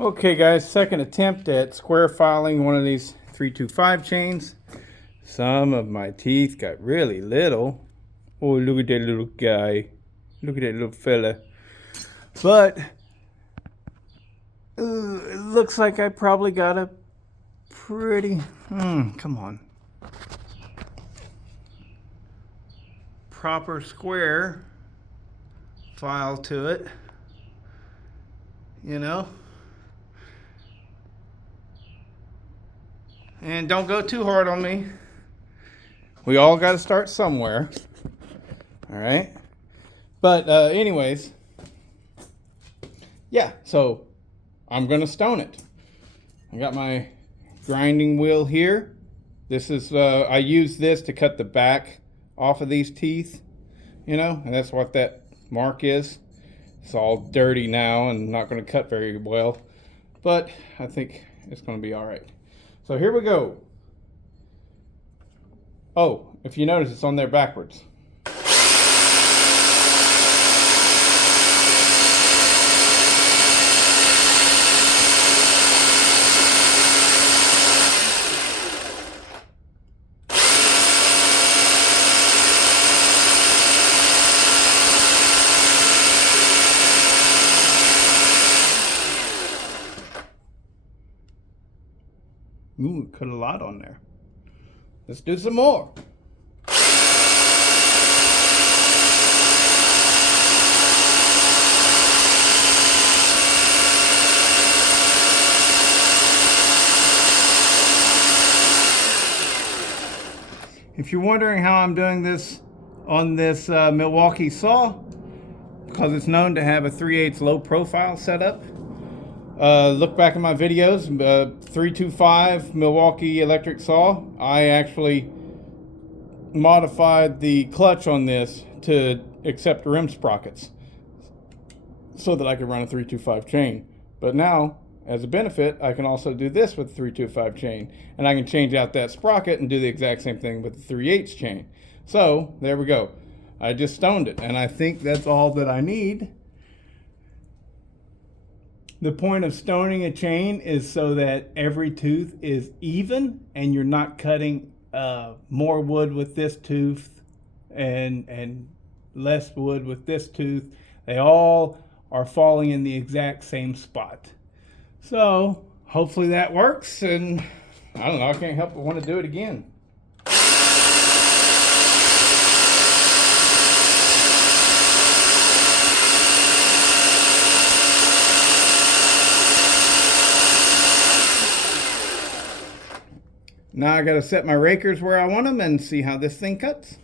Okay guys, second attempt at square filing one of these 325 chains. Some of my teeth got really little. Oh, look at that little guy. Look at that little fella. But it looks like I probably got a pretty, come on. Proper square file to it, you know. And don't go too hard on me. We all got to start somewhere. All right. But anyways, yeah, so I'm going to stone it. I got my grinding wheel here. This is, I use this to cut the back off of these teeth, you know, and that's what that mark is. It's all dirty now and not going to cut very well, but I think it's going to be all right. So here we go. Oh, if you notice, it's on there backwards. Ooh, cut a lot on there. Let's do some more. If you're wondering how I'm doing this on this Milwaukee saw, because it's known to have a 3/8 low profile setup, look back at my videos, 325 Milwaukee electric saw. I actually modified the clutch on this to accept rim sprockets so that I could run a 325 chain. But now, as a benefit, I can also do this with the 325 chain, and I can change out that sprocket and do the exact same thing with the 3/8 chain. So there we go. I just stoned it, and I think that's all that I need. The point of stoning a chain is so that every tooth is even and you're not cutting more wood with this tooth and less wood with this tooth. They all are falling in the exact same spot. So hopefully that works, and I don't know, I can't help but want to do it again. Now I got to set my rakers where I want them and see how this thing cuts.